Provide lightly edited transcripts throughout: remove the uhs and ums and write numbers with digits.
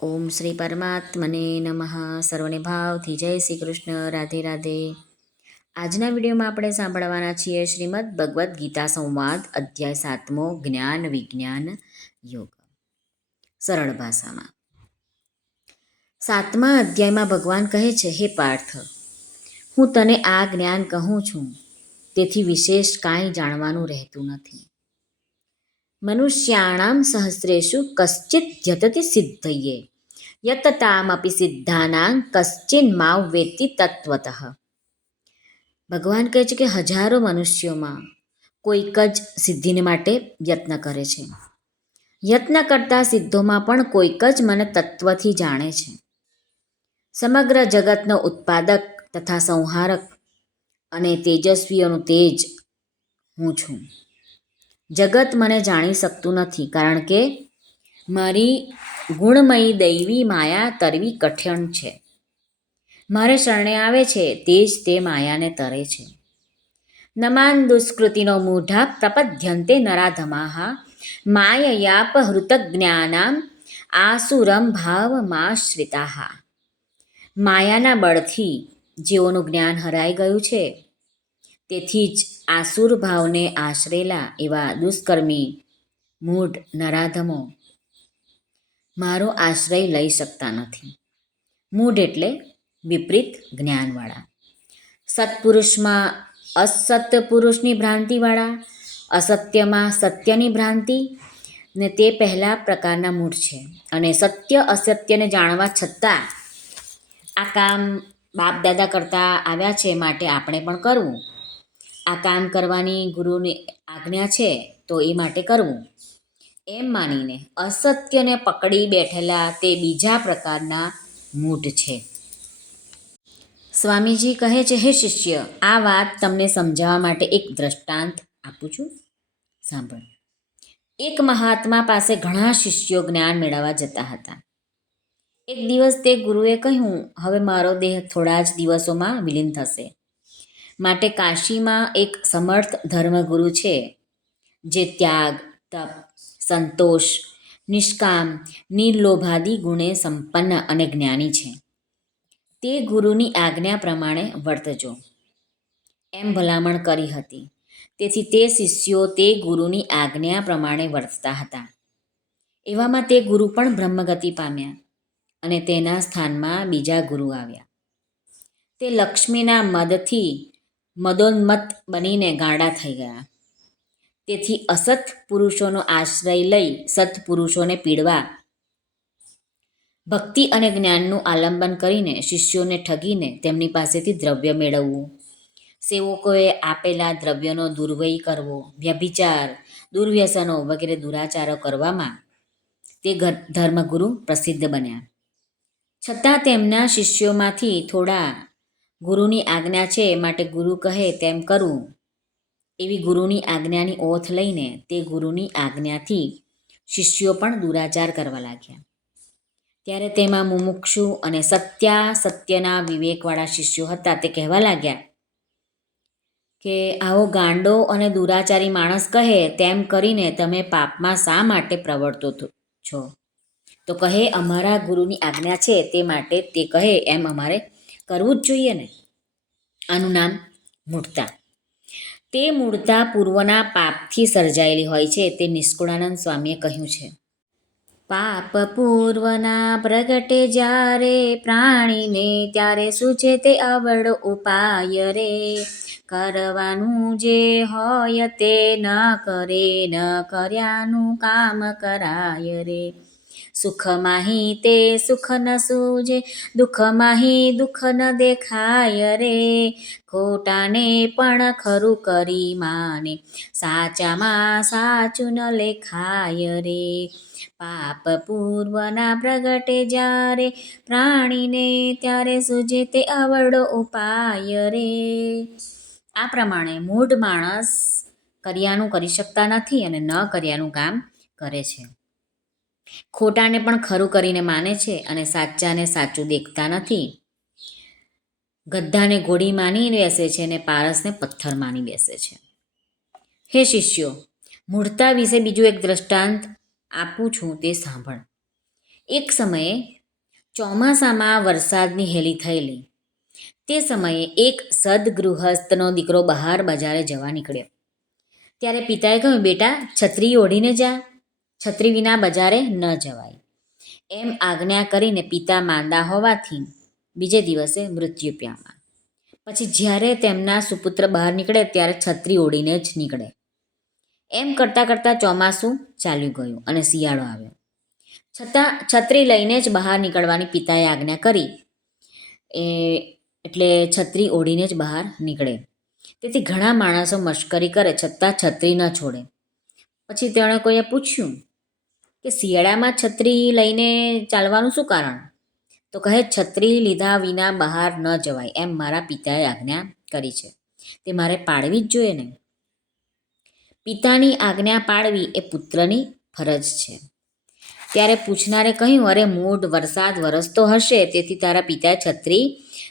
ઓમ શ્રી પરમાત્મને નમઃ. સર્વને ભાવથી જય શ્રી કૃષ્ણ. રાધે રાધે. આજના વિડીયોમાં આપણે સાંભળવાના છીએ શ્રીમદ ભગવદ્ ગીતા સંવાદ અધ્યાય 7મો, જ્ઞાન વિજ્ઞાન યોગ. સરળ ભાષામાં 7મા અધ્યાયમાં ભગવાન કહે છે, હે પાર્થ, હું તને આ જ્ઞાન કહું છું, તેથી વિશેષ કાંઈ જાણવાનું રહેતું નથી. મનુષ્યાણામ સહસ્રેષુ કશ્ચિદ યતતિ સિદ્ધયે યતતામપી સિદ્ધાનાં કશ્ચિન માવ વેત્તિ તત્વતઃ. ભગવાન કહે છે કે હજારો મનુષ્યોમાં કોઈક જ સિદ્ધિને માટે યત્ન કરે છે. યત્ન કરતા સિદ્ધોમાં પણ કોઈક જ મને તત્વથી જાણે છે. સમગ્ર જગતનો ઉત્પાદક તથા સંહારક અને તેજસ્વીઓનું તેજ હું છું. જગત મને જાણી શકતું નથી, કારણ કે મારી ગુણમયી દૈવી માયા તરવી કઠણ છે. મારે શરણે આવે છે તે જ તે માયાને તરે છે. નમાન દુષ્કૃતિનો મૂઢા પ્રપદ્યન્તે નરાધમાઃ માયયાપહૃત જ્ઞાનામ આસુરમ ભાવમાશ્રિતાઃ. માયાના બળથી જેઓનું જ્ઞાન હરાઈ ગયું છે, તેથી જ આસુર ભાવને આશરેલા એવા દુષ્કર્મી મૂઢ નરાધમો મારો આશ્રય લઈ શકતા નથી. મૂઢ એટલે વિપરીત જ્ઞાનવાળા, સત્પુરુષમાં અસત્પુરુષની ભ્રાંતિવાળા, અસત્યમાં સત્યની ભ્રાંતિ ને તે પહેલા પ્રકારના મૂઢ છે. અને સત્ય અસત્યને જાણવા છતાં આ કામ બાપ દાદા કરતા આવ્યા છે, માટે આપણે પણ કરવું. આ કામ કરવાની ગુરુની આજ્ઞા છે તો એ માટે કરવું, એમ માનીને અસત્યને પકડી બેઠેલા તે બીજા પ્રકારના મૂઢ છે. સ્વામીજી કહે છે, હે શિષ્ય, આ વાત તમને સમજાવવા માટે એક દ્રષ્ટાંત આપું છું, સાંભળ. એક મહાત્મા પાસે ઘણા શિષ્યો જ્ઞાન મેળવવા જતા હતા. એક દિવસ તે ગુરુએ કહ્યું, હવે મારો દેહ થોડા જ દિવસોમાં વિલીન થશે, માટે કાશીમાં એક સમર્થ ધર્મગુરુ છે, જે ત્યાગ, તપ, સંતોષ, નિષ્કામ, નિર્લોભાદી ગુણે સંપન્ન અને જ્ઞાની છે. તે ગુરુની આજ્ઞા પ્રમાણે વર્તજો, એમ ભલામણ કરી હતી. તેથી તે શિષ્યો તે ગુરુની આજ્ઞા પ્રમાણે વર્તતા હતા. એવામાં તે ગુરુ પણ બ્રહ્મગતિ પામ્યા અને તેના સ્થાનમાં બીજા ગુરુ આવ્યા. તે લક્ષ્મીના મદથી મદોન્મત્ત બનીને ગાંડા થઈ ગયા. તેથી અસત પુરુષોનો આશ્રય લઈ સત્પુરુષોને પીડવા, ભક્તિ અને જ્ઞાનનું આલંબન કરીને શિષ્યોને ઠગીને તેમની પાસેથી દ્રવ્ય મેળવવું, સેવકોએ આપેલા દ્રવ્યનો દુર્વ્યય કરવો, વ્યભિચાર, દુર્વ્યસનો વગેરે દુરાચારો કરવામાં તે ધર્મગુરુ પ્રસિદ્ધ બન્યા. છતાં તેમના શિષ્યોમાંથી થોડા ગુરુની આજ્ઞા છે માટે ગુરુ કહે તેમ કરવું એવી ગુરુની આજ્ઞાની ઓથ લઈને તે ગુરુની આજ્ઞાથી શિષ્યો પણ દુરાચાર કરવા લાગ્યા. ત્યારે તેમાં મુમુક્ષુ અને સત્યના વિવેકવાળા શિષ્યો હતા. તે કહેવા લાગ્યા કે આવો ગાંડો અને દુરાચારી માણસ કહે તેમ કરીને તમે પાપમાં શા માટે પ્રવર્તો છો? તો કહે, અમારા ગુરુની આજ્ઞા છે તે માટે તે કહે એમ અમારે કરવું જ જોઈએ ને. આનું નામ મૂઢતા. તે મૂળતા પૂર્વના પાપથી સર્જાયેલી હોય છે. તે નિષ્કુળાનંદ સ્વામીએ કહ્યું છે, પાપ પૂર્વના પ્રગટે જ્યારે પ્રાણીને, ત્યારે સૂચે તે અવળ ઉપાય રે. કરવાનું જે હોય તે ન કરે, ન કર્યાનું કામ કરાય રે. સુખમાંહી તે સુખ ન સૂજે, દુઃખમાંહી દુઃખ ન દેખાય રે. ખોટાને પણ ખરું કરી માને, સાચામાં સાચું ન લેખાય રે. પાપ પૂર્વના પ્રગટે જ્યારે પ્રાણીને, ત્યારે સૂજે તે અવળો ઉપાય રે. આ પ્રમાણે મૂઢ માણસ કર્યાનું કરી શકતા નથી અને ન કર્યાનું કામ કરે છે. ખોટાને પણ ખરું કરીને માને છે અને સાચાને સાચું દેખતા નથી. ગધાને ઘોડી માની બેસે છે અને પારસને પથ્થર માની બેસે છે. હે શિષ્યો, મૂઢતા વિશે બીજું એક દ્રષ્ટાંત આપું છું, તે સાંભળ. એક સમયે ચોમાસામાં વરસાદની હેલી થયેલી. તે સમયે એક સદગૃહસ્થનો દીકરો બહાર બજારે જવા નીકળ્યો. ત્યારે પિતાએ કહ્યું, બેટા, છત્રી ઓઢીને જા, છત્રી વિના બજારે ન જવાય. એમ આજ્ઞા કરીને પિતા માંદા હોવાથી બીજે દિવસે મૃત્યુ પામ્યા. પછી જ્યારે તેમના સુપુત્ર બહાર નીકળે ત્યારે છત્રી ઓઢીને જ નીકળે. એમ કરતાં કરતાં ચોમાસું ચાલ્યું ગયું અને શિયાળો આવ્યો. છતાં છત્રી લઈને જ બહાર નીકળવાની પિતાએ આજ્ઞા કરી. એટલે છત્રી ઓઢીને જ બહાર નીકળે. તેથી ઘણા માણસો મશ્કરી કરે છતાં છત્રી ન છોડે. પછી તેણે કોઈએ પૂછ્યું કે શિયાળામાં છત્રી લઈને ચાલવાનું શું કારણ? તો કહે, છત્રી લીધા વિના બહાર ન જવાય, એમ મારા પિતાએ આજ્ઞા કરી છે, તે મારે પાળવી જ જોઈએ ને. પિતાની આજ્ઞા પાળવી એ પુત્રની ફરજ છે. ત્યારે પૂછનારે કહ્યું, અરે મૂઢ, વરસાદ વરસતો હશે, તેથી તારા પિતાએ છત્રી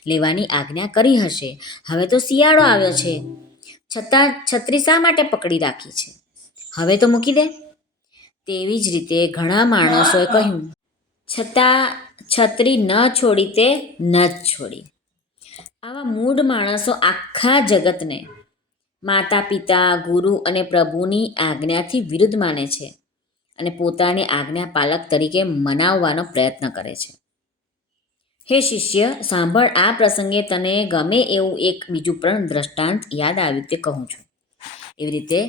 લેવાની આજ્ઞા કરી હશે. હવે તો શિયાળો આવ્યો છે, છતાં છત્રી શા માટે પકડી રાખી છે? હવે તો મૂકી દે. તેવી જ રીતે ઘણા માણસોએ કહ્યું, છતાં છત્રી ન છોડી તે ન જ છોડી. આવા મૂઢ માણસો આખા જગતને માતા પિતા, ગુરુ અને પ્રભુની આજ્ઞાથી વિરુદ્ધ માને છે અને પોતાને આજ્ઞા પાલક તરીકે મનાવવાનો પ્રયત્ન કરે છે. હે શિષ્ય, સાંભળ, આ પ્રસંગે તને ગમે એવું એક બીજું પણ દ્રષ્ટાંત યાદ આવ્યું તે કહું છું. એવી રીતે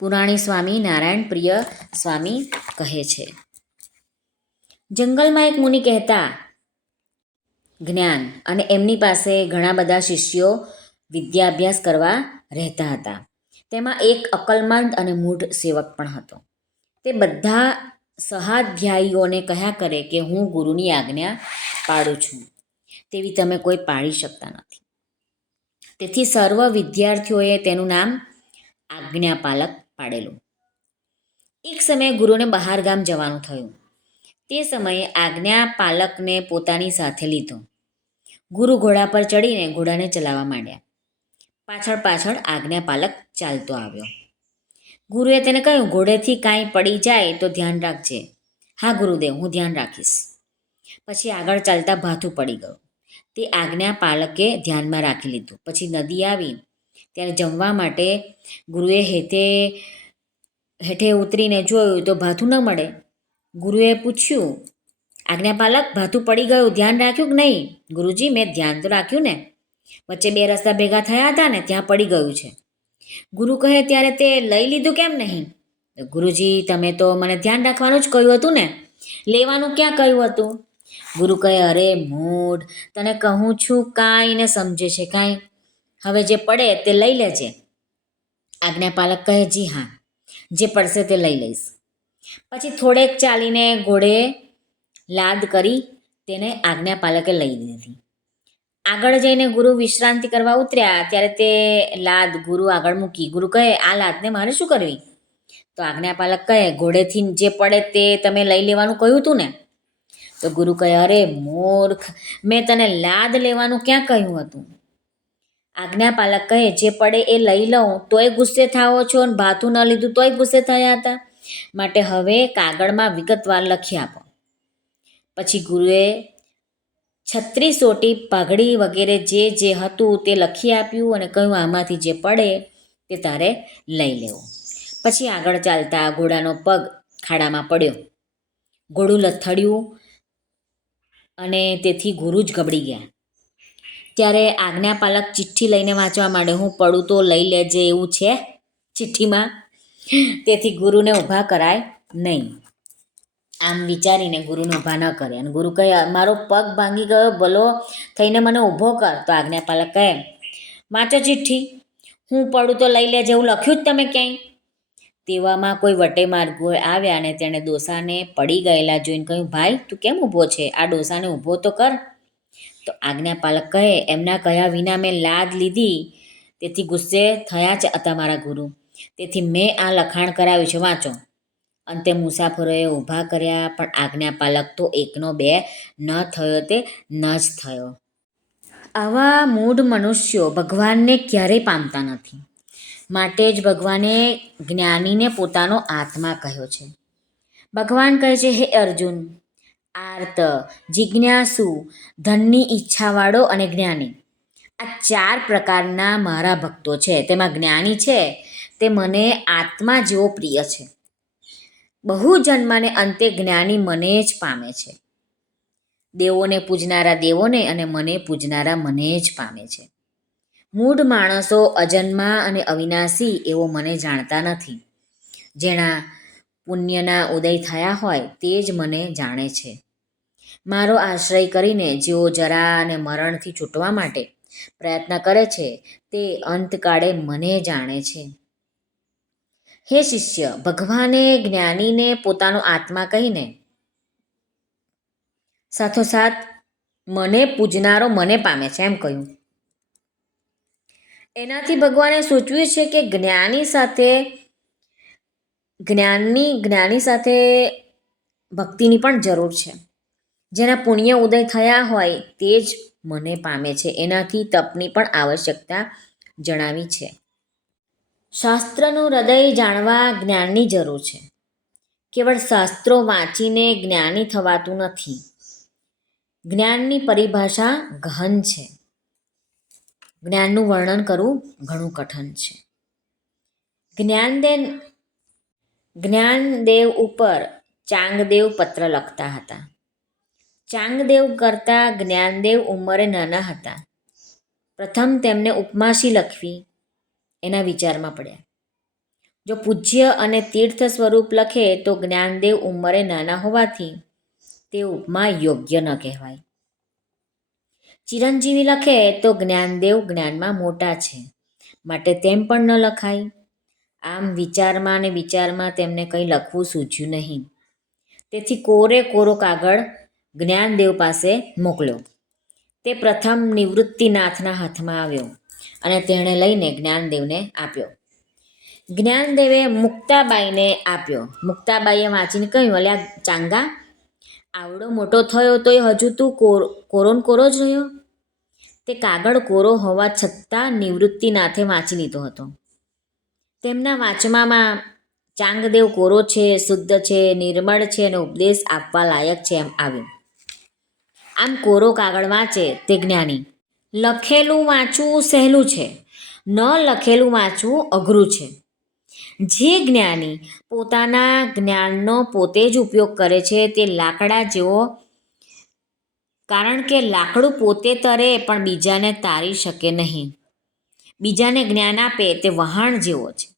પુરાણી સ્વામી નારાયણ પ્રિય સ્વામી કહે છે, જંગલમાં એક મુનિ કહેતા જ્ઞાન અને એમની પાસે ઘણા બધા શિષ્યો વિદ્યાભ્યાસ કરવા રહેતા હતા. તેમાં એક અકલમંદ અને મૂઢ સેવક પણ હતો. તે બધા સહાધ્યાયીઓને કહ્યા કરે કે હું ગુરુની આજ્ઞા પાળું છું, તેવી તમે કોઈ પાળી શકતા નથી. તેથી સર્વ વિદ્યાર્થીઓએ તેનું નામ આજ્ઞાપાલક પાડેલું. એક સમયે ગુરુને બહાર ગામ જવાનું થયું. તે સમયે આજ્ઞાપાલકને પોતાની સાથે લીધો. ગુરુ ઘોડા પર ચડીને ઘોડાને ચલાવવા માંડ્યા. પાછળ પાછળ આજ્ઞાપાલક ચાલતો આવ્યો. ગુરુએ તેને કહ્યું, ઘોડેથી કાંઈ પડી જાય તો ધ્યાન રાખજે. હા ગુરુદેવ, હું ધ્યાન રાખીશ. પછી આગળ ચાલતા ભાથું પડી ગયું. તે આજ્ઞાપાલકે ધ્યાનમાં રાખી લીધું. પછી નદી આવી ત્યારે જમવા માટે ગુરુએ હેઠે ઉતરીને જોયું તો ભાથું ન મળે. ગુરુએ પૂછ્યું, આજ્ઞાપાલક, ભાથું પડી ગયું, ધ્યાન રાખ્યું કે નહીં? ગુરુજી, મેં ધ્યાન તો રાખ્યું ને, વચ્ચે બે રસ્તા ભેગા થયા હતા ને, ત્યાં પડી ગયું છે. ગુરુ કહે, ત્યારે તે લઈ લીધું કેમ નહીં? ગુરુજી, તમે તો મને ધ્યાન રાખવાનું જ કહ્યું હતું ને, લેવાનું ક્યાં કહ્યું હતું? ગુરુ કહે, અરે મૂઢ, તને કહું છું કાંઈ ને સમજે છે કાંઈ? હવે જે પડે તે લઈ લેજે. આજ્ઞાપાલક કહે, જી હા, જે પડશે તે લઈ લઈશ. પછી થોડેક ચાલીને ઘોડે લાદ કરી તેને આજ્ઞાપાલકે લઈ લીધી. આગળ જઈને ગુરુ વિશ્રાંતિ કરવા ઉતર્યા ત્યારે તે લાદ ગુરુ આગળ મૂકી. ગુરુ કહે, આ લાદને મારે શું કરવી? તો આજ્ઞાપાલક કહે, ઘોડેથી જે પડે તે તમે લઈ લેવાનું કહ્યું હતું ને? તો ગુરુ કહે, અરે મૂર્ખ, મેં તને લાદ લેવાનું ક્યાં કહ્યું હતું? આજ્ઞાપાલક કહે, જે પડે એ લઈ લઉં તોય ગુસ્સે થાઓ છો, અને ભાથું ન લીધું તોય ગુસ્સે થયા હતા. માટે હવે કાગળમાં વિગતવાર લખી આપો. પછી ગુરુએ છત્રી, સોટી, પાઘડી વગેરે જે હતું તે લખી આપ્યું અને કહ્યું, આમાંથી જે પડે તે તારે લઈ લેવું. પછી આગળ ચાલતા ઘોડાનો પગ ખાડામાં પડ્યો. ઘોડું લથડ્યું અને તેથી ગુરુ જ ગબડી ગયા. ત્યારે આજ્ઞાપાલક ચિઠ્ઠી લઈને વાંચવા માંડે, હું પડું તો લઈ લેજે એવું છે ચિઠ્ઠીમાં, તેથી ગુરુને ઊભા કરાય નહીં. આમ વિચારીને ગુરુને ઊભા ન કરે. અને ગુરુ કહે, મારો પગ ભાંગી ગયો, ભલો થઈને મને ઊભો કર. તો આજ્ઞાપાલક કહે, વાંચો ચિઠ્ઠી, હું પડું તો લઈ લેજે એવું લખ્યું જ તમે ક્યાંય? તેવામાં કોઈ વટે માર્ગો આવ્યા અને તેણે ડોસાને પડી ગયેલા જોઈને કહ્યું, ભાઈ, તું કેમ ઊભો છે? આ ડોસાને ઊભો તો કર. તો આજ્ઞાપાલક કહે, એમના કહ્યા વિના મેં લાદ લીધી, તેથી ગુસ્સે થયા છે તમારા ગુરુ, તેથી મેં આ લખાણ કરાવ્યું છે, વાંચો. અંતે મુસાફરોએ ઊભા કર્યા, પણ આજ્ઞાપાલક તો એકનો બે ન થયો તે ન જ થયો. આવા મૂઢ મનુષ્યો ભગવાનને ક્યારેય પામતા નથી. માટે જ ભગવાને જ્ઞાનીને પોતાનો આત્મા કહ્યો છે. ભગવાન કહે છે, હે અર્જુન, આર્ત, જિજ્ઞાસુ, ધનની ઈચ્છાવાળો અને જ્ઞાની, આ 4 પ્રકારના મારા ભક્તો છે. તેમાં જ્ઞાની છે તે મને આત્મા જેવો પ્રિય છે. બહુ જન્માને અંતે જ્ઞાની મને જ પામે છે. દેવોને પૂજનારા દેવોને અને મને પૂજનારા મને જ પામે છે. મૂઢ માણસો અજન્મા અને અવિનાશી એવો મને જાણતા નથી. જેના પુણ્યના ઉદય થયા હોય તે જ મને જાણે છે. મારો આશ્રય કરીને જેઓ જરા અને મરણથી છૂટવા માટે પ્રયત્ન કરે છે તે અંતકાળે મને જાણે છે. હે શિષ્ય, ભગવાને જ્ઞાનીને પોતાનો આત્મા કહીને સાથોસાથ મને પૂજનારો મને પામે છે એમ કહ્યું. એનાથી ભગવાને સૂચવ્યું છે કે જ્ઞાની સાથે ભક્તિની પણ જરૂર છે. જેના પુણ્ય ઉદય થયા હોય તે જ મને પામે છે. એનાથી તપની પણ આવશ્યકતા જણાવી છે. શાસ્ત્રનું હૃદય જાણવા જ્ઞાનની જરૂર છે. કેવળ શાસ્ત્રો વાંચીને જ્ઞાની થવાતું નથી. જ્ઞાનની પરિભાષા ગહન છે. જ્ઞાનનું વર્ણન કરવું ઘણું કઠણ છે. જ્ઞાનદેવ ઉપર ચાંગદેવ પત્ર લખતા હતા. ચાંગદેવ કરતાં જ્ઞાનદેવ ઉંમરે નાના હતા. પ્રથમ તેમને ઉપમાસી લખવી એના વિચારમાં પડ્યા. જો પૂજ્ય અને તીર્થ સ્વરૂપ લખે તો જ્ઞાનદેવ ઉંમરે નાના હોવાથી તે ઉપમા યોગ્ય ન કહેવાય. ચિરંજીવી લખે તો જ્ઞાનદેવ જ્ઞાનમાં મોટા છે માટે તેમ પણ ન લખાય. આમ વિચારમાં તેમને કંઈ લખવું સૂઝ્યું નહીં. તેથી કોરો કાગળ જ્ઞાનદેવ પાસે મોકલ્યો. તે પ્રથમ નિવૃત્તિનાથના હાથમાં આવ્યો અને તેણે લઈને જ્ઞાનદેવને આપ્યો. જ્ઞાનદેવે મુક્તાબાઈને આપ્યો. મુક્તાબાઈએ વાંચીને કહ્યું, અલ્યા ચાંગા, આવડો મોટો થયો તોય હજુ તું કોરો જ રહ્યો. તે કાગળ કોરો હોવા છતાં નિવૃત્તિનાથે વાંચી લીધો હતો. તેમના વાંચવામાં ચાંગદેવ કોરો છે, શુદ્ધ છે, નિર્મળ છે અને ઉપદેશ આપવા લાયક છે એમ આવ્યું. આમ કોરો કાગળ વાંચે તે જ્ઞાની. લખેલું વાંચવું સહેલું છે, ન લખેલું વાંચવું અઘરું છે. જે જ્ઞાની પોતાના જ્ઞાનનો પોતે જ ઉપયોગ કરે છે તે લાકડા જેવો, કારણ કે લાકડું પોતે તરે પણ બીજાને તારી શકે નહીં. બીજાને જ્ઞાન આપે તે વહાણ જેવો છે.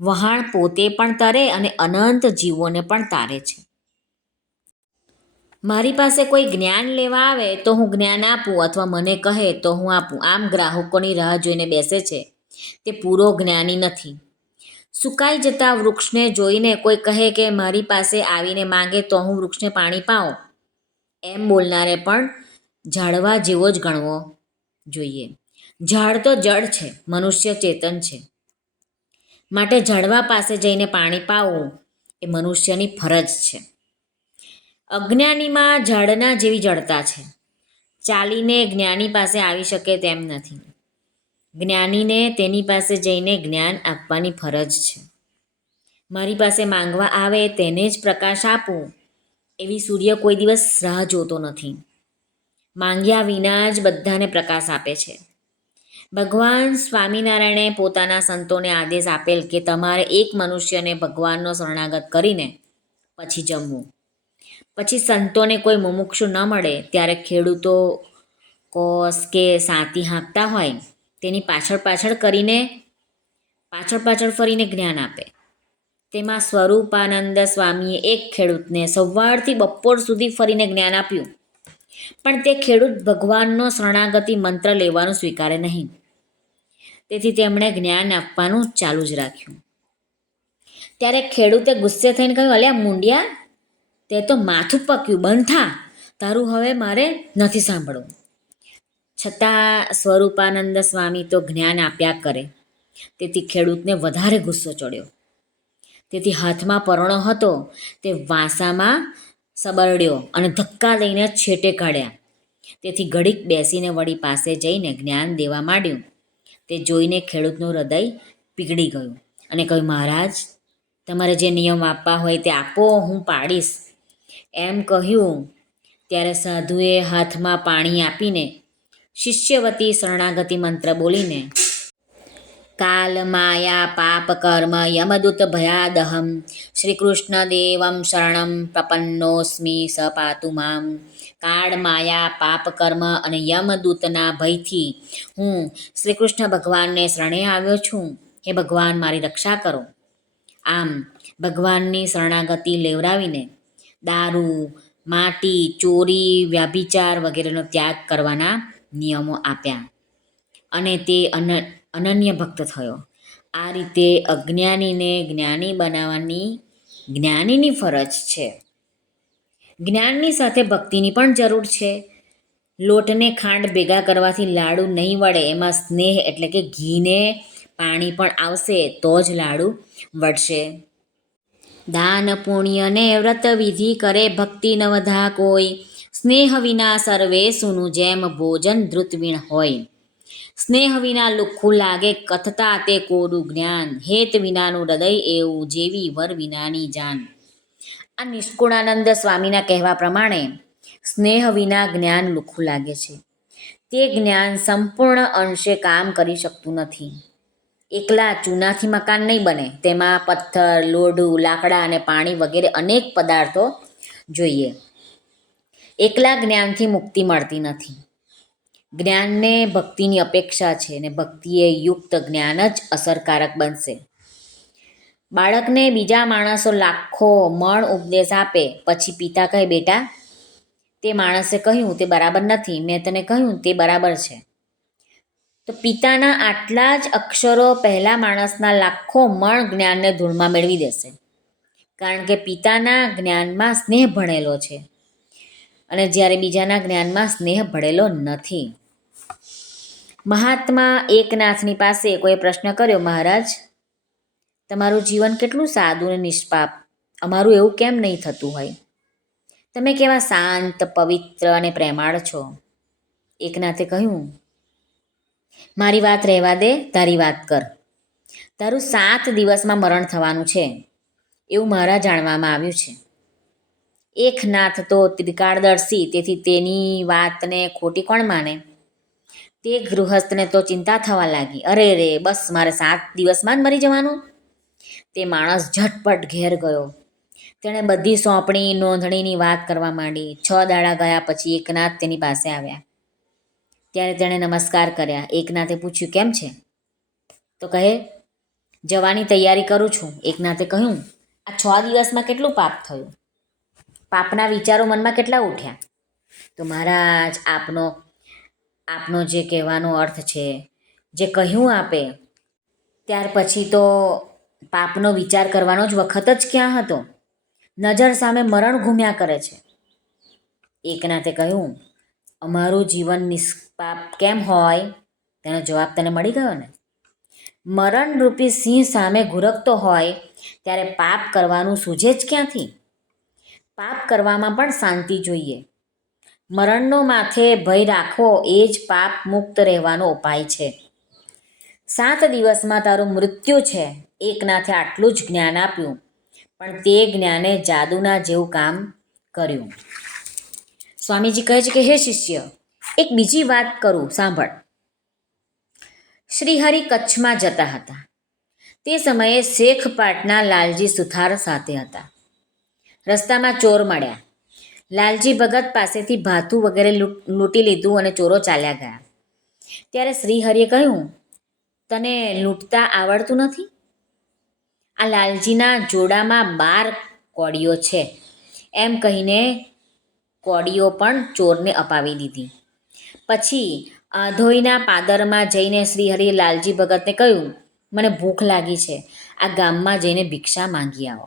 વહાણ પોતે પણ તરે અને અનંત જીવોને પણ તારે છે. મારી પાસે કોઈ જ્ઞાન લેવા આવે તો હું જ્ઞાન આપું અથવા મને કહે તો હું આપું. આમ ગ્રાહકોની રાહ જોઈને બેસે છે તે પૂરો જ્ઞાની નથી. સુકાઈ જતા વૃક્ષને જોઈને કોઈ કહે કે મારી પાસે આવીને માંગે તો હું વૃક્ષને પાણી પાઉં, એમ બોલનારે પણ ઝાડવા જેવો જ ગણવો જોઈએ. ઝાડ તો જડ છે, મનુષ્ય ચેતન છે. માટે ઝાડવા પાસે જઈને પાણી પાવું એ મનુષ્યની ફરજ છે. અજ્ઞાનીમાં ઝાડના જેવી જડતા છે. ચાલીને જ્ઞાની પાસે આવી શકે તેમ નથી. જ્ઞાનીને તેની પાસે જઈને જ્ઞાન આપવાની ફરજ છે. મારી પાસે માંગવા આવે તેને જ પ્રકાશ આપું એવી સૂર્ય કોઈ દિવસ રાહ જોતો નથી. માંગ્યા વિના જ બધાને પ્રકાશ આપે છે. ભગવાન સ્વામિનારાયણે પોતાના સંતોને આદેશ આપેલ કે તમારે એક મનુષ્યને ભગવાનનો શરણાગત કરીને પછી જમવું. પછી સંતોને કોઈ મુમુક્ષુ ન મળે ત્યારે ખેડૂતો કોસ કે સાતી હાંકતા હોય તેની પાછળ ફરીને જ્ઞાન આપે. તેમાં સ્વરૂપાનંદ સ્વામીએ એક ખેડૂતને સવારથી બપોર સુધી ફરીને જ્ઞાન આપ્યું, પણ તે ખેડૂત ભગવાનનો શરણાગતિ મંત્ર લેવાનું સ્વીકારે નહીં. તેથી તેમણે જ્ઞાન આપવાનું ચાલુ જ રાખ્યું. ત્યારે ખેડૂતે ગુસ્સે થઈને કહ્યું, અલ્યા મુંડિયા, તે તો માથું પક્યું, બંધ થા, તારું હવે મારે નથી સાંભળવું. છતાં સ્વરૂપાનંદ સ્વામી તો જ્ઞાન આપ્યા કરે. તેથી ખેડૂતને વધારે ગુસ્સો ચડ્યો. તેથી હાથમાં પરણો હતો તે વાંસામાં સબરડ્યો અને ધક્કા દઈને છેટે કાઢ્યા. તેથી ઘડીક બેસીને વળી પાસે જઈને જ્ઞાન દેવા માંડ્યું. તે જોઈને ખેડૂતનું હૃદય પીગળી ગયું અને કહ્યું, મહારાજ, તમારે જે નિયમ આપવા હોય તે આપો, હું પાડીશ એમ કહ્યું. ત્યારે સાધુએ હાથમાં પાણી આપીને શિષ્યવતી શરણાગતિ મંત્ર બોલીને કાલ માયા પાપ કર્મ યમદૂત ભયાદહમ શ્રી કૃષ્ણ દેવમ શરણમ પ્રપન્નોસ્મિ સ પાતુ મામ. કાળ માયા પાપ કર્મ અને યમદૂતના ભયથી હું શ્રી કૃષ્ણ ભગવાનને શરણે આવ્યો છું. હે ભગવાન, મારી રક્ષા કરો. આમ ભગવાનની શરણાગતિ લેવડાવીને દારૂ, માટી, ચોરી, વ્યાભિચાર વગેરેનો ત્યાગ કરવાના નિયમો આપ્યા અને તે અનન્ય ભક્ત થયો. આ રીતે અજ્ઞાનીને જ્ઞાની બનાવવાની જ્ઞાનીની ફરજ છે. જ્ઞાનની સાથે ભક્તિની પણ જરૂર છે. લોટને ખાંડ ભેગા કરવાથી લાડુ નહીં વળે. એમાં સ્નેહ એટલે કે ઘીને પાણી પણ આવશે તો જ લાડુ વળશે. દાન પુણ્ય ને વ્રત વિધિ કરે ભક્તિ ન વધા કોઈ. સ્નેહ વિના સર્વે સુનું જેમ ભોજન ધૃતવીણ હોય. સ્નેહ વિના લુખ્ખું લાગે કથતા તે કોરું જ્ઞાન. હેત વિનાનું હૃદય એવું જેવી વર વિનાની જાન. આ નિષ્કુળાનંદ સ્વામીના કહેવા પ્રમાણે સ્નેહ વિના જ્ઞાન લુખ્ખું લાગે છે. તે જ્ઞાન સંપૂર્ણ અંશે કામ કરી શકતું નથી. એકલા ચૂનાથી મકાન નહીં બને. તેમાં પથ્થર, લોઢું, લાકડા અને પાણી વગેરે અનેક પદાર્થો જોઈએ. એકલા જ્ઞાનથી મુક્તિ મળતી નથી. જ્ઞાનને ભક્તિની અપેક્ષા છે ને ભક્તિએ યુક્ત જ્ઞાન જ અસરકારક બનશે. બાળકને બીજા માણસો લાખો મણ ઉપદેશ આપે, પછી પિતા કહે, બેટા તે માણસે કહ્યું તે બરાબર નથી, મેં તને કહ્યું તે બરાબર છે. તો પિતાના આટલા જ અક્ષરો પહેલા માણસના લાખો મણ જ્ઞાનને ધૂળમાં મેળવી દેશે. કારણ કે પિતાના જ્ઞાનમાં સ્નેહ ભળેલો છે અને જ્યારે બીજાના જ્ઞાનમાં સ્નેહ ભળેલો નથી. મહાત્મા એકનાથની પાસે કોઈ પ્રશ્ન કર્યો, મહારાજ તમારું જીવન કેટલું સાદું અને નિષ્પાપ, અમારું એવું કેમ નહીં થતું હોય? તમે કેવા શાંત, પવિત્ર અને પ્રેમાળ છો. એકનાથે કહ્યું, મારી વાત રહેવા દે, તારી વાત કર. તારું 7 દિવસમાં મરણ થવાનું છે એવું મારા જાણવામાં આવ્યું છે. એકનાથ તો ત્રિકાળદર્શી, તેથી તેની વાતને ખોટી કોણ માને? તે ગૃહસ્થને તો ચિંતા થવા લાગી. અરે રે, બસ મારે 7 દિવસમાં જ મરી જવાનું? તે માણસ ઝટપટ ઘેર ગયો. તેણે બધી સોંપણી નોંધણીની વાત કરવા માંડી. 6 દાડા ગયા પછી એકનાથ તેની પાસે આવ્યા. ત્યારે તેણે નમસ્કાર કર્યા. એકનાથે પૂછ્યું, કેમ છે? તો કહે, જવાની તૈયારી કરું છું. એકનાથે કહ્યું, આ 6 દિવસમાં કેટલું પાપ થયું? પાપના વિચારો મનમાં કેટલા ઉઠ્યા? તો મહારાજ આપનો જે કહેવાનો અર્થ છે, જે કહ્યું આપે, ત્યાર પછી તો પાપનો વિચાર કરવાનો જ વખત જ ક્યાં હતો? નજર સામે મરણ ઘૂમ્યા કરે છે. એકનાથે કહ્યું, અમારું જીવન નિષ્પાપ કેમ હોય? તેનો જવાબ તને મળી ગયો ને. મરણરૂપી સિંહ સામે ઘુરકતો હોય ત્યારે પાપ કરવાનું સૂઝે જ ક્યાંથી? પાપ કરવામાં પણ શાંતિ જોઈએ. મરણનો માથે ભય રાખવો એ જ પાપ મુક્ત રહેવાનો ઉપાય છે. 7 દિવસમાં તારું મૃત્યુ છે. એકનાથે આટલું જ જ્ઞાન આપ્યું, પણ તે જ્ઞાને જાદુના જેવું કામ કર્યું. સ્વામીજી કહે છે કે, હે શિષ્ય, એક બીજી વાત કરું, સાંભળ. શ્રીહરિ કચ્છમાં જતા હતા. તે સમયે શેખપાટના લાલજી સુથાર સાથે હતા. રસ્તામાં ચોર મળ્યા. લાલજી ભગત પાસેથી ભાથું વગેરે લૂંટી લીધું અને ચોરો ચાલ્યા ગયા. ત્યારે શ્રીહરિએ કહ્યું, તને લૂંટતા આવડતું નથી? આ લાલજીના જોડામાં 12 કોડીઓ છે. એમ કહીને કોડીઓ પણ ચોરને અપાવી દીધી. પછી આધોઈના પાદરમાં જઈને શ્રીહરિએ લાલજી ભગતને કહ્યું, મને ભૂખ લાગી છે, આ ગામમાં જઈને ભિક્ષા માંગી આવો.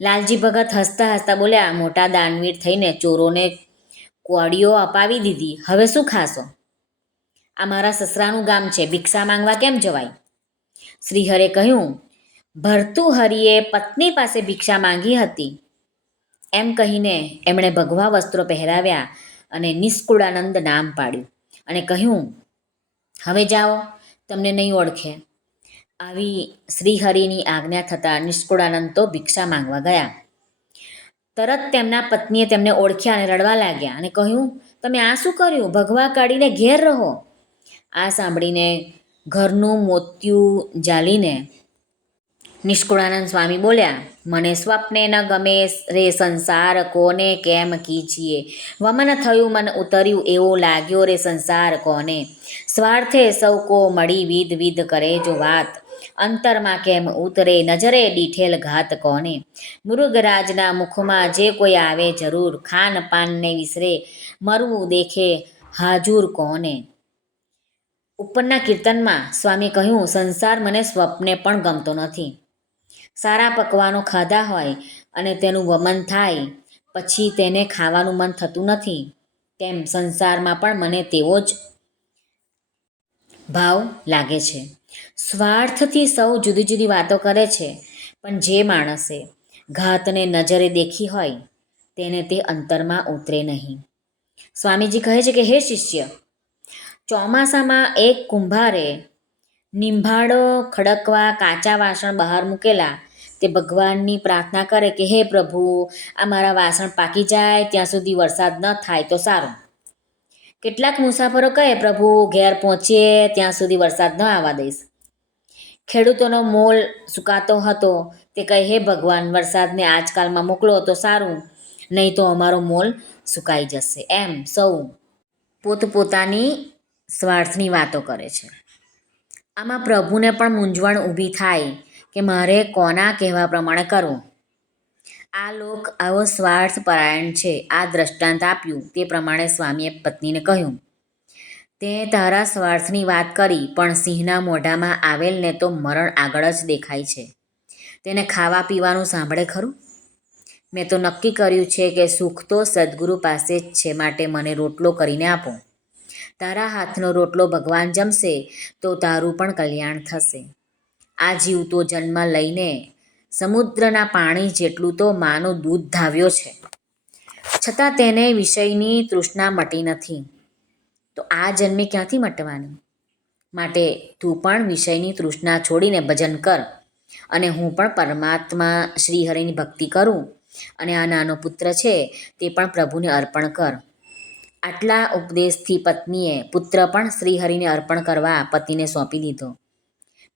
લાલજી ભગત હસતા હસતા બોલ્યા, મોટા દાનવીર થઈને ચોરોને કોડીઓ અપાવી દીધી, હવે શું ખાશો? આ મારા સસરાનું ગામ છે, ભિક્ષા માંગવા કેમ જવાય? શ્રીહરિએ કહ્યું, ભર્તુહરિએ પત્ની પાસે ભિક્ષા માંગી હતી. એમ કહીને એમણે ભગવા વસ્ત્રો પહેરાવ્યા અને નિષ્કુળાનંદ નામ પાડ્યું અને કહ્યું, હવે જાઓ, તમને નહીં ઓળખે. આવી શ્રીહરિની આજ્ઞા થતાં નિષ્કુળાનંદ તો ભિક્ષા માંગવા ગયા. તરત તેમના પત્નીએ તેમને ઓળખ્યા અને રડવા લાગ્યા અને કહ્યું, તમે આ શું કર્યું? ભગવા કાઢીને ઘેર રહો. આ સાંભળીને ઘરનું મોતિયું ઝાલીને નિષ્કુળાનંદ સ્વામી બોલ્યા, મને સ્વપ્ને ન ગમે રે સંસાર કોને કેમ કીજીએ. વમન થયું મન ઉતર્યું એવો લાગ્યો રે સંસાર કોને. સ્વાર્થે સૌ કો મળી વિધ વિધ કરે જો વાત. અંતરમાં કેમ ઉતરે નજરે દીઠેલ ઘાત કોને. મૃગરાજના મુખમાં જે કોઈ આવે જરૂર. ખાન પાનને વિસરે મરવું દેખે હાજુર કોને. ઉપરના કીર્તનમાં સ્વામી કહ્યું, સંસાર મને સ્વપ્ને પણ ગમતો નથી. સારા પકવાનો ખાધા હોય અને તેનું વમન થાય પછી તેને ખાવાનું મન થતું નથી, તેમ સંસારમાં પણ મને તેવો જ ભાવ લાગે છે. સ્વાર્થથી સૌ જુદી જુદી વાતો કરે છે, પણ જે માણસે ઘાતને નજરે દેખી હોય તેને તે અંતરમાં ઉતરે નહીં. સ્વામીજી કહે છે કે હે શિષ્ય, ચોમાસામાં એક કુંભારે નિંભાળો ખડકવા કાચા વાસણ બહાર મૂકેલા. તે ભગવાનની પ્રાર્થના કરે કે હે પ્રભુ, આ મારા વાસણ પાકી જાય ત્યાં સુધી વરસાદ ન થાય તો સારું. કેટલાક મુસાફરો કહે, પ્રભુ ઘેર પહોંચીએ ત્યાં સુધી વરસાદ ન આવવા દઈશ. ખેડૂતોનો મોલ સુકાતો હતો, તે કહે હે ભગવાન, વરસાદને આજકાલમાં મોકલો તો સારું, નહીં તો અમારો મોલ સુકાઈ જશે. એમ સૌ પોતપોતાની સ્વાર્થની વાતો કરે છે. આમાં પ્રભુને પણ મૂંઝવણ ઊભી થાય કે મારે કોના કહેવા પ્રમાણે કરવું. આ લોક આવો સ્વાર્થ પરાયણ છે. આ દ્રષ્ટાંત આપ્યું તે પ્રમાણે સ્વામીએ પત્નીને કહ્યું, તે તારા સ્વાર્થની વાત કરી, પણ સિંહના મોઢામાં આવેલને તો મરણ આગળ જ દેખાય છે. તેને ખાવા પીવાનું સાંભળે ખરું? મેં તો નક્કી કર્યું છે કે સુખ તો સદ્ગુરુ પાસે જ છે, માટે મને રોટલો કરીને આપો. તારા હાથનો રોટલો ભગવાન જમશે તો તારું પણ કલ્યાણ થશે. આ જીવ તો જન્મ લઈને સમુદ્રના પાણી જેટલું તો માનું દૂધ ધાવ્યો છે, છતાં તેને વિષયની તૃષ્ણા મટી નથી, તો આ જન્મે ક્યાંથી મટવાની? માટે તું પણ વિષયની તૃષ્ણા છોડીને ભજન કર, અને હું પણ પરમાત્મા શ્રીહરિની ભક્તિ કરું, અને આ નાનો પુત્ર છે તે પણ પ્રભુને અર્પણ કર. આટલા ઉપદેશથી પત્નીએ પુત્ર પણ શ્રીહરિને અર્પણ કરવા પતિને સોંપી દીધો.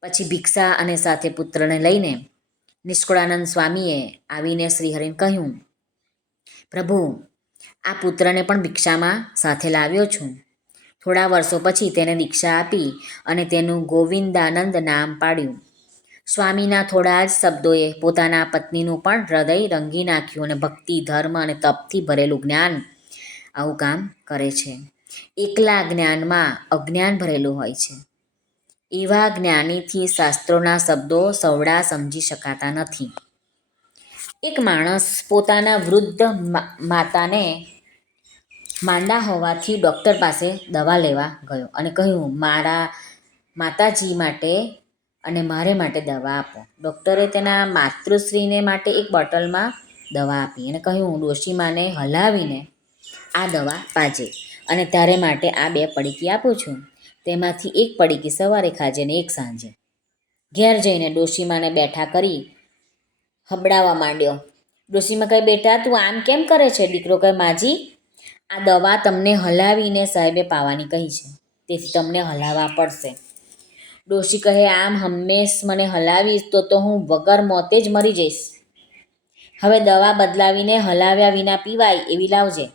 પછી ભિક્ષા અને સાથે પુત્રને લઈને નિષ્કુળાનંદ સ્વામીએ આવીને શ્રીહરિને કહ્યું, પ્રભુ, આ પુત્રને પણ ભિક્ષામાં સાથે લાવ્યો છું. થોડા વર્ષો પછી તેને દીક્ષા આપી અને તેનું ગોવિંદાનંદ નામ પાડ્યું. સ્વામીના થોડા જ શબ્દોએ પોતાના પત્નીનું પણ હૃદય રંગી નાખ્યું, અને ભક્તિ, ધર્મ અને તપથી ભરેલું જ્ઞાન આવું કામ કરે છે. એકલા જ્ઞાનમાં અજ્ઞાન ભરેલું હોય છે. એવા જ્ઞાનીથી શાસ્ત્રોના શબ્દો સવડા સમજી શકાતા નથી. એક માણસ પોતાના વૃદ્ધ માતાને માંદા હોવાથી ડૉક્ટર પાસે દવા લેવા ગયો અને કહ્યું, મારા માતાજી માટે અને મારે માટે દવા આપો. ડૉક્ટરે તેના માતૃશ્રીને માટે એક બોટલમાં દવા આપી અને કહ્યું, ડોશીમાને હલાવીને આ દવા પાજે, અને તારે માટે આ 2 પડીકી આપું છું. તેમાંથી એક પડીકી સવારે ખાજે ને એક સાંજે. ઘેર જઈને ડોશીમાને બેઠા કરી હબડાવવા માંડ્યો. ડોશીમા કહે, બેટા તું આમ કેમ કરે છે? દીકરો કહે, માજી, આ દવા તમને હલાવીને સાહેબે પાવાની કહી છે, તેથી તમને હલાવવા પડશે. ડોશી કહે, આમ હંમેશ મને હલાવીશ તો હું વગર મોતે જ મરી જઈશ. હવે દવા બદલાવીને હલાવ્યા વિના પીવાય એવી લાવજે.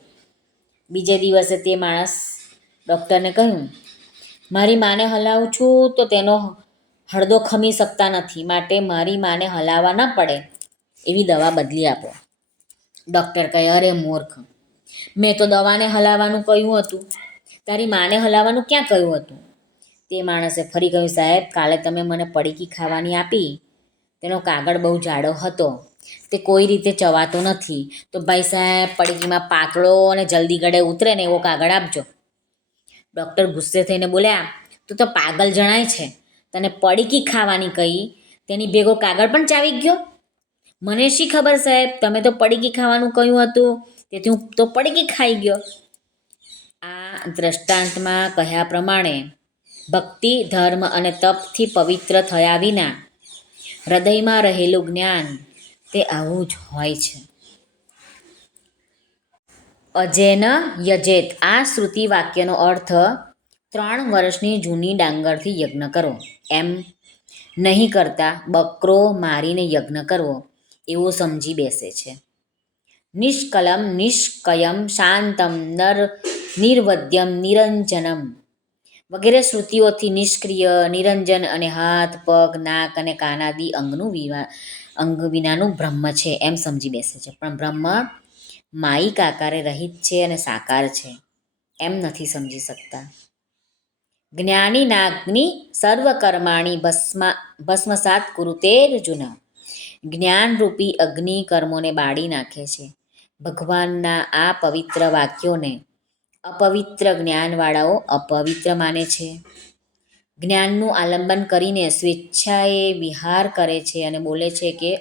બીજે દિવસે તે માણસ ડૉક્ટરને કહ્યું, મારી માને હલાવું છું તો તેનો હળદો ખમી શકતા નથી, માટે મારી માને હલાવવા ન પડે એવી દવા બદલી આપો. ડૉક્ટર કહે, અરે મૂર્ખ, મેં તો દવાને હલાવવાનું કહ્યું હતું, તારી માને હલાવવાનું ક્યાં કહ્યું હતું? તે માણસે ફરી કહ્યું, સાહેબ, કાલે તમે મને પડીકી ખાવાની આપી, તેનો કાગળ બહુ જાડો હતો, તે કોઈ રીતે ચવાતો નથી, તો ભાઈ સાહેબ પડીકીમાં પાતળો અને જલ્દી ગળે ઉતરે ને એવો કાગળ આપજો. ડૉક્ટર ગુસ્સે થઈને બોલ્યા, તું તો પાગલ જણાય છે. તને પડીકી ખાવાની કહી, તેની ભેગો કાગળ પણ ચાવી ગયો? મને શી ખબર સાહેબ, તમે તો પડીકી ખાવાનું કહ્યું હતું, તેથી હું તો પડીકી ખાઈ ગયો. આ દ્રષ્ટાંતમાં કહ્યા પ્રમાણે ભક્તિ, ધર્મ અને તપથી પવિત્ર થયા વિના હૃદયમાં રહેલું જ્ઞાન તે આવું જ હોય છે. અજેન યજેત, આ શ્રુતિ વાક્યનો અર્થ 3 વર્ષની જૂની ડાંગરથી યજ્ઞ કરવો એમ નહીં કરતા બકરો મારીને યજ્ઞ કરવો એવો સમજી બેસે છે. નિષ્કલમ નિષ્કયમ શાંતમ નિર્વદ્યમ નિરંજનમ વગેરે શ્રુતિઓથી નિષ્ક્રિય, નિરંજન અને હાથ, પગ, નાક અને કાનાદિ અંગ વિનાનું બ્રહ્મ છે એમ સમજી બેસે છે. પણ બ્રહ્મ માયિક આકારે રહિત છે અને સાકાર છે એમ નથી સમજી શકતા. જ્ઞાની નાગ્નિ સર્વકર્માણી ભસ્મસાત કુરુતે અર્જુન, જ્ઞાનરૂપી અગ્નિ કર્મોને બાળી નાખે છે. ભગવાનના આ પવિત્ર વાક્યોને અપવિત્ર જ્ઞાનવાળાઓ અપવિત્ર માને છે. જ્ઞાનનું આલંબન કરીને સ્વેચ્છાએ વિહાર કરે છે અને બોલે છે કે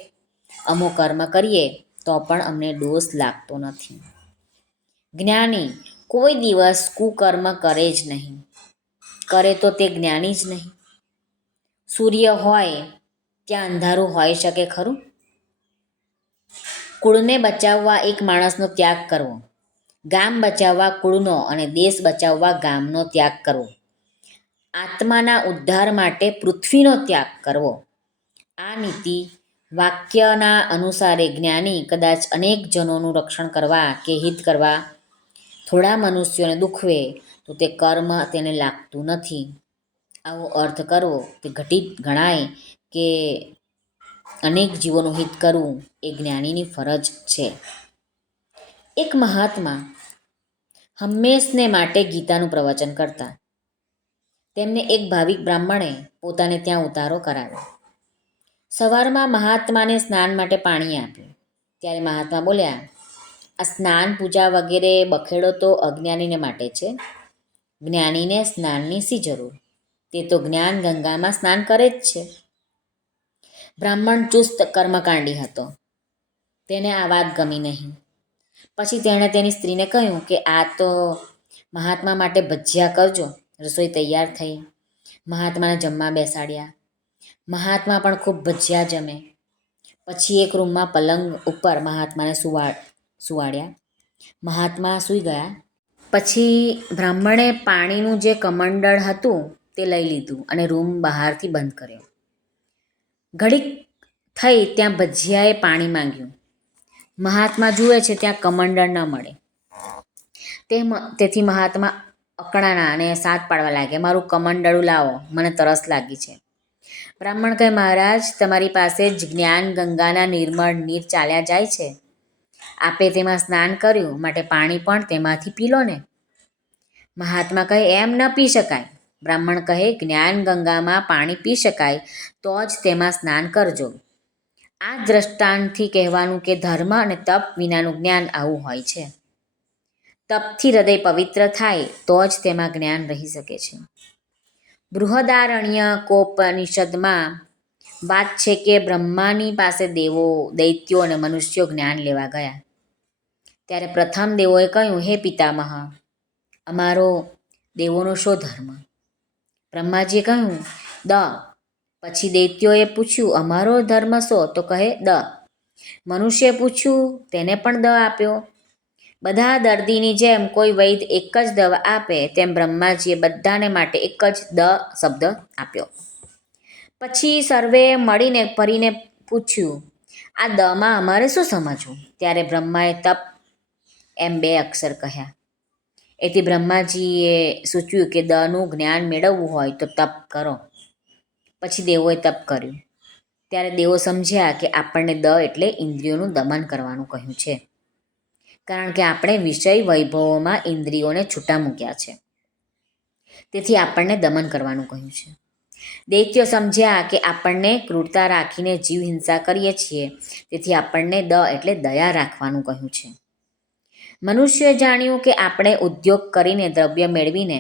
અમો કર્મ કરીએ તો પણ અમને દોષ લાગતો નથી. જ્ઞાની કોઈ દિવસ કુકર્મ કરે જ નહીં. કરે તો તે જ્ઞાની જ નહીં. સૂર્ય હોય ત્યાં અંધારું હોઈ શકે ખરું? કુળને બચાવવા એક માણસનો ત્યાગ કરવો, ગામ બચાવવા કુળનો અને દેશ બચાવવા ગામનો ત્યાગ કરવો, આત્માના ઉદ્ધાર માટે પૃથ્વીનો ત્યાગ કરવો, આ નીતિ વાક્યના અનુસારે જ્ઞાની કદાચ અનેક જનોનું રક્ષણ કરવા કે હિત કરવા થોડા મનુષ્યોને દુખવે તો તે કર્મ તેને લાગતું નથી. આવો અર્થ કરવો તે ઘટિત ગણાય કે અનેક જીવોનું હિત કરવું એ જ્ઞાનીની ફરજ છે. એક મહાત્મા હંમેશને માટે ગીતાનું પ્રવચન કરતા. તેમને એક ભાવિક બ્રાહ્મણે પોતાને ત્યાં ઉતારો કરાવ્યો. સવારમાં મહાત્માને સ્નાન માટે પાણી આપ્યું. ત્યારે મહાત્મા બોલ્યા, આ સ્નાન પૂજા વગેરે બખેડો તો અજ્ઞાનીને માટે છે. જ્ઞાનીને સ્નાનની શી જરૂર? તે તો જ્ઞાન ગંગામાં સ્નાન કરે જ છે. બ્રાહ્મણ ચુસ્ત કર્મકાંડી હતો. તેને આ વાત ગમી નહીં. પછી તેણે તેની સ્ત્રીને કહ્યું કે આ તો મહાત્મા માટે ભજીયા કરજો. રસોઈ તૈયાર થઈ. મહાત્માને જમવા બેસાડ્યા. મહાત્મા પણ ખૂબ ભજીયા જમે. પછી એક રૂમમાં પલંગ ઉપર મહાત્માને સુવાડ્યા. મહાત્મા સૂઈ ગયા. પછી બ્રાહ્મણે પાણીનું જે કમંડળ હતું તે લઈ લીધું અને રૂમ બહારથી બંધ કર્યો. ઘડીક થઈ ત્યાં ભજીયાએ પાણી માંગ્યું. મહાત્મા જુએ છે ત્યાં કમંડળ ન મળે. તેથી મહાત્મા અકળાણા અને સાત પાડવા લાગ્યા, મારું કમંડળું લાવો, મને તરસ લાગી છે. બ્રાહ્મણ કહે, મહારાજ તમારી પાસે જ જ્ઞાન ગંગાના નિર્મળ નીર ચાલ્યા જાય છે. આપે તેમાં સ્નાન કર્યું માટે પાણી પણ તેમાંથી પી લો ને. મહાત્મા કહે, એમ ન પી શકાય. બ્રાહ્મણ કહે, જ્ઞાન ગંગામાં પાણી પી શકાય તો જ તેમાં સ્નાન કરજો. આ દ્રષ્ટાંતથી કહેવાનું કે ધર્મ અને તપ વિનાનું જ્ઞાન આવું હોય છે. તપથી હૃદય પવિત્ર થાય તો જ તેમાં જ્ઞાન રહી શકે છે. બૃહદારણ્યકોપનિષદમાં વાત છે કે બ્રહ્માની પાસે દેવો, દૈત્યો અને મનુષ્યો જ્ઞાન લેવા ગયા. ત્યારે પ્રથમ દેવોએ કહ્યું, હે પિતામહ, અમારો દેવોનો શો ધર્મ? બ્રહ્માજીએ કહ્યું, દ. પછી દૈત્યોએ પૂછ્યું, અમારો ધર્મ શો? તો કહે, દ. મનુષ્યએ પૂછ્યું, તેને પણ દ આપ્યો. બધા દર્દીની જેમ કોઈ વૈદ્ય એક જ દવા આપે તેમ બ્રહ્માજીએ બધાને માટે એક જ દ શબ્દ આપ્યો. પછી સર્વે મળીને ફરીને પૂછ્યું, આ દમાં અમારે શું સમજવું? ત્યારે બ્રહ્માએ તપ એમ 2 અક્ષર કહ્યા. એથી બ્રહ્માજીએ સૂચવ્યું કે દનું જ્ઞાન મેળવવું હોય તો તપ કરો. પછી દેવોએ તપ કર્યું. ત્યારે દેવો સમજ્યા કે આપણને દ એટલે ઇન્દ્રિયોનું દમન કરવાનું કહ્યું છે. કારણ કે આપણે વિષય વૈભવોમાં ઇન્દ્રિયોને છૂટા મૂક્યા છે. તેથી આપણને દમન કરવાનું કહ્યું છે. દૈત્યો સમજ્યા કે આપણને ક્રૂરતા રાખીને જીવ હિંસા કરીએ છીએ. તેથી આપણને દ એટલે દયા રાખવાનું કહ્યું છે. મનુષ્યએ જાણ્યું કે આપણે ઉદ્યોગ કરીને દ્રવ્ય મેળવીને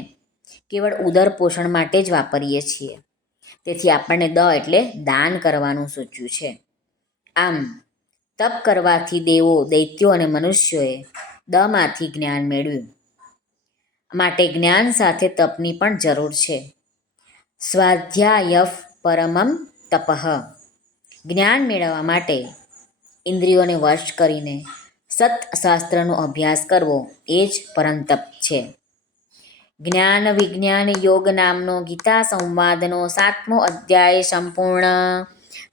કેવળ ઉદર પોષણ માટે જ વાપરીએ છીએ. તેથી આપણને દ એટલે દાન કરવાનું સૂચ્યું છે. આમ તપ કરવાથી દેવો, દૈત્યો અને મનુષ્યોએ દમાંથી જ્ઞાન મેળવ્યું. માટે જ્ઞાન સાથે તપની પણ જરૂર છે. સ્વાધ્યાય પરમમ તપઃ. જ્ઞાન મેળવવા માટે ઇન્દ્રિયોને વશ કરીને સત્શાસ્ત્રનો અભ્યાસ કરવો એ જ પરમ તપ છે. જ્ઞાન વિજ્ઞાન યોગ નામનો ગીતા સંવાદનો 7મો અધ્યાય સંપૂર્ણ.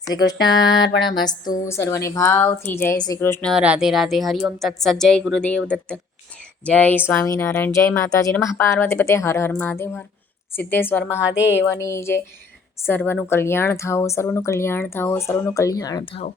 શ્રી કૃષ્ણાર્પણમસ્તુ. સર્વને ભાવથી જય શ્રી કૃષ્ણ. રાધે રાધે. હરિઓમ તત્સત. જય ગુરુદેવ દત્ત. જય સ્વામિનારાયણ. જય માતાજી. નમઃ પાર્વતીપતે. હર હર મહાદેવ. હર સિદ્ધેશ્વર મહાદેવની જય. સર્વનું કલ્યાણ થાઓ, સર્વનું કલ્યાણ થાઓ, સર્વનું કલ્યાણ થાઓ.